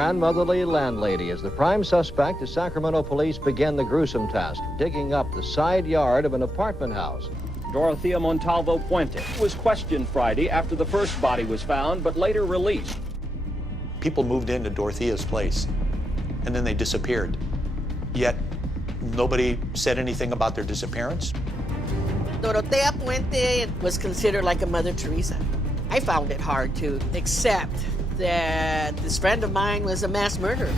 grandmotherly landlady is the prime suspect as Sacramento police began the gruesome task of digging up the side yard of an apartment house. Dorothea Montalvo Puente was questioned Friday after the first body was found, but later released. People moved into Dorothea's place, and then they disappeared. Yet, nobody said anything about their disappearance. Dorothea Puente was considered like a Mother Teresa. I found it hard to accept that this friend of mine was a mass murderer.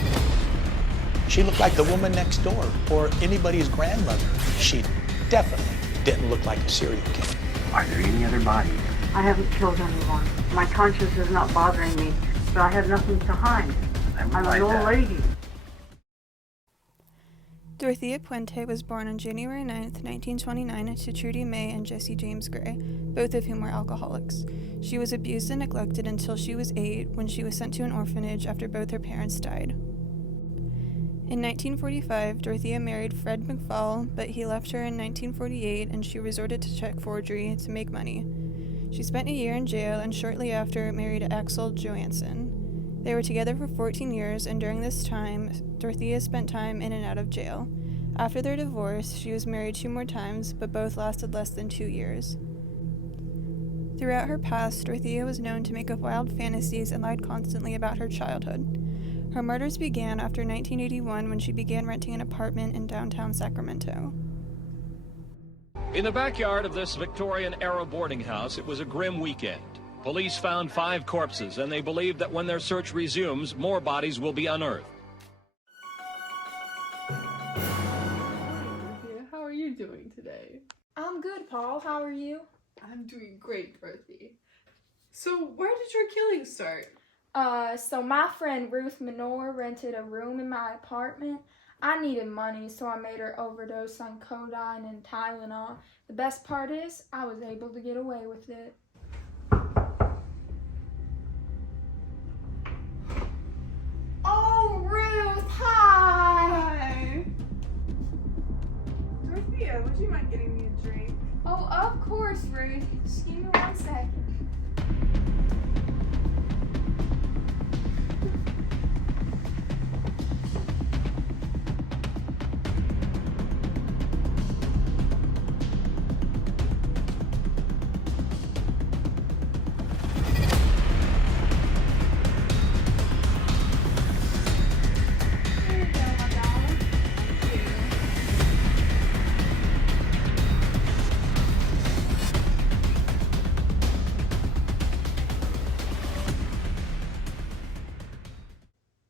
She looked like the woman next door, or anybody's grandmother. She definitely didn't look like a serial killer. Are there any other bodies? I haven't killed anyone. My conscience is not bothering me, but I have nothing to hide. I'm an old lady. Dorothea Puente was born on January 9, 1929, to Trudy May and Jesse James Gray, both of whom were alcoholics. She was abused and neglected until she was 8, when she was sent to an orphanage after both her parents died. In 1945, Dorothea married Fred McFall, but he left her in 1948 and she resorted to check forgery to make money. She spent a year in jail and shortly after married Axel Johansson. They were together for 14 years, and during this time, Dorothea spent time in and out of jail. After their divorce, she was married 2 more times, but both lasted less than 2 years. Throughout her past, Dorothea was known to make up wild fantasies and lied constantly about her childhood. Her murders began after 1981 when she began renting an apartment in downtown Sacramento. In the backyard of this Victorian-era boarding house, it was a grim weekend. Police found 5 corpses, and they believe that when their search resumes, more bodies will be unearthed. How are you doing today? I'm good, Paul. How are you? I'm doing great, Dorothy. So, where did your killing start? So my friend Ruth Minor rented a room in my apartment. I needed money, so I made her overdose on codeine and Tylenol. The best part is, I was able to get away with it. Oh, Ruth, hi! Dorothea, would you mind getting me a drink? Oh, of course, Ruth. Just give me 1 second.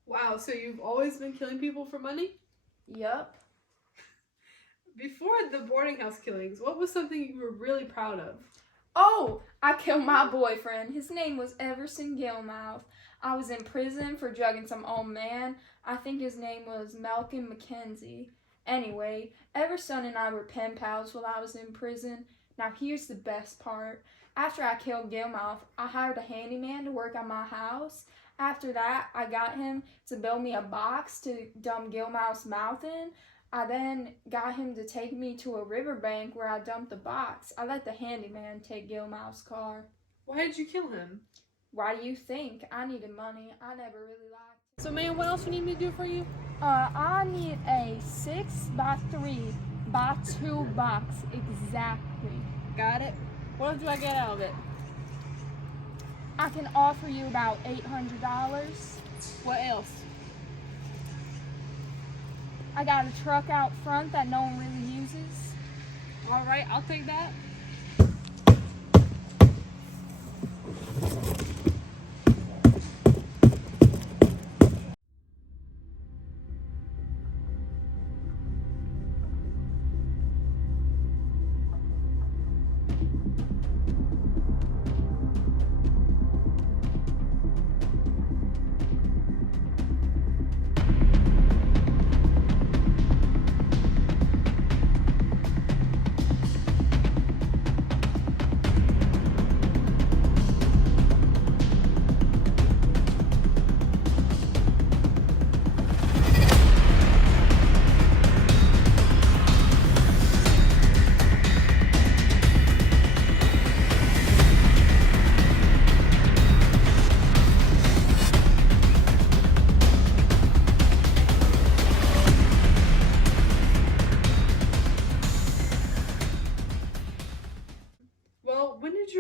Wow, so you've always been killing people for money? Yup. Before the boarding house killings, what was something you were really proud of? Oh, I killed my boyfriend. His name was Everson Gilmouth. I was in prison for drugging some old man. I think his name was Malcolm McKenzie. Anyway, Everson and I were pen pals while I was in prison. Now here's the best part. After I killed Gilmouth, I hired a handyman to work on my house. After that, I got him to build me a box to dump Gilmouth's mouth in. I then got him to take me to a riverbank where I dumped the box. I let the handyman take Gilmouth's car. Why did you kill him? Why do you think? I needed money. I never really liked it. So, man, what else you need me to do for you? I need a 6x3 by 2 box exactly. Got it. What do I get out of it? I can offer you about $800. What else? I got a truck out front that no one really uses. All right, I'll take that.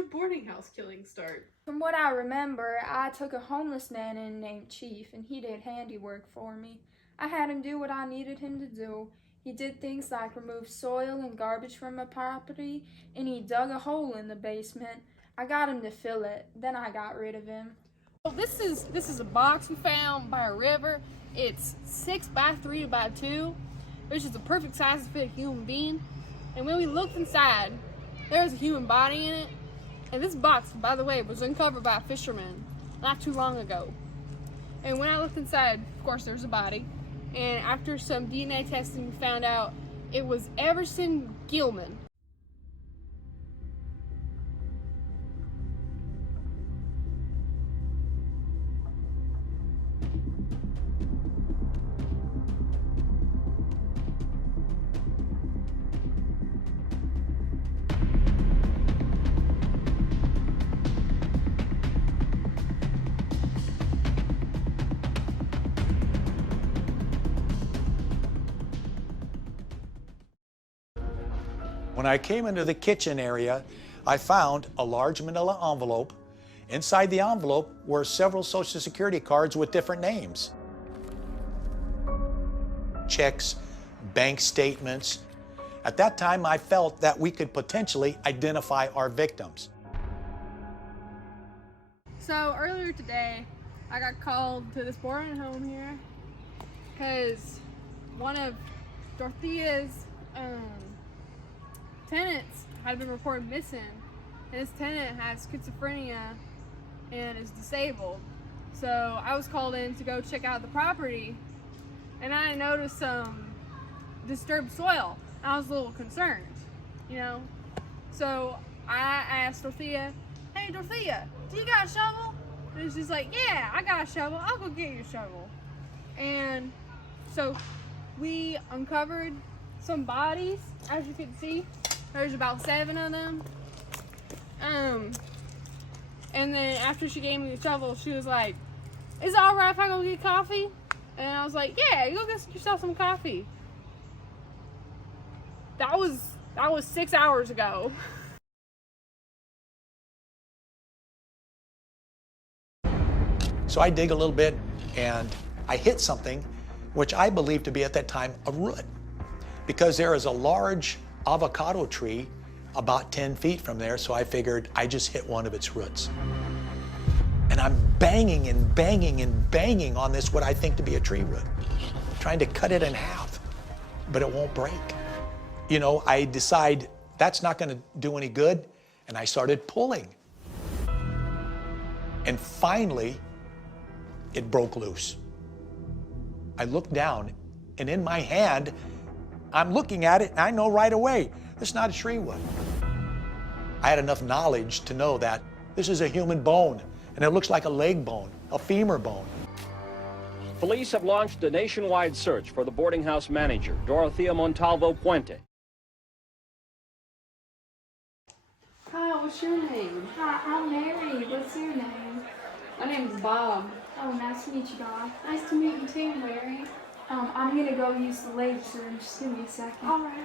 your boarding house killing start? From what I remember, I took a homeless man in named Chief, and he did handiwork for me. I had him do what I needed him to do. He did things like remove soil and garbage from my property, and he dug a hole in the basement. I got him to fill it, then I got rid of him. Well, this is a box we found by a river. It's 6 by 3 by 2, which is the perfect size to fit a human being. And when we looked inside, there was a human body in it. And this box, by the way, was uncovered by a fisherman not too long ago. And when I looked inside, of course, there's a body. And after some DNA testing, we found out it was Everson Gilman. When I came into the kitchen area, I found a large manila envelope. Inside the envelope were several Social Security cards with different names. Checks, bank statements. At that time, I felt that we could potentially identify our victims. So earlier today, I got called to this boarding home here because one of Dorothea's tenants had been reported missing, and this tenant has schizophrenia and is disabled. So I was called in to go check out the property, and I noticed some disturbed soil. I was a little concerned, you know. So I asked Dorothea, "Hey Dorothea, do you got a shovel?" And she's like, "Yeah, I got a shovel. I'll go get you a shovel." And so we uncovered some bodies, as you can see. There's about 7 of them. And then after she gave me the shovel, she was like, "Is it all right if I go get coffee?" And I was like, "Yeah, you go get yourself some coffee." That was 6 hours ago. So I dig a little bit and I hit something which I believe to be at that time a root, because there is a large avocado tree about 10 feet from there, so I figured I just hit one of its roots. And I'm banging and banging and banging on this, what I think to be a tree root, trying to cut it in half, but it won't break. You know, I decide that's not gonna do any good, and I started pulling. And finally, it broke loose. I looked down, and in my hand, I'm looking at it, and I know right away, this is not a tree wood. I had enough knowledge to know that this is a human bone, and it looks like a leg bone, a femur bone. Police have launched a nationwide search for the boarding house manager, Dorothea Montalvo Puente. Hi, what's your name? Hi, I'm Mary. What's your name? My name's Bob. Oh, nice to meet you, Bob. Nice to meet you too, Mary. I'm gonna go use the ladies' room. Just give me a second. All right.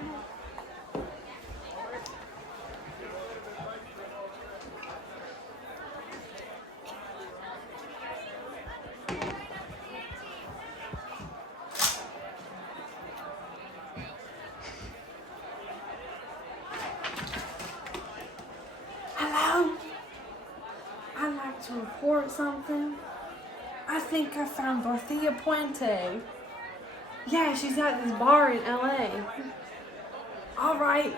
Hello? I'd like to report something. I think I found Dorothea Puente. Yeah, she's at this bar in LA. All right.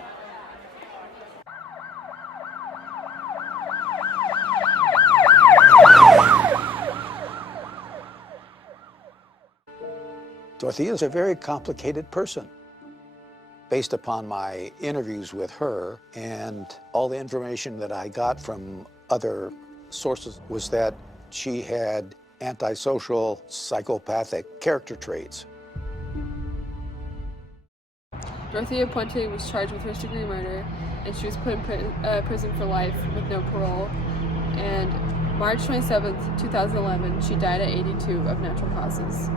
Dorothea is a very complicated person. Based upon my interviews with her and all the information that I got from other sources was that she had antisocial, psychopathic character traits. Dorothea Puente was charged with first-degree murder, and she was put in prison for life with no parole. And March 27th, 2011, she died at 82 of natural causes.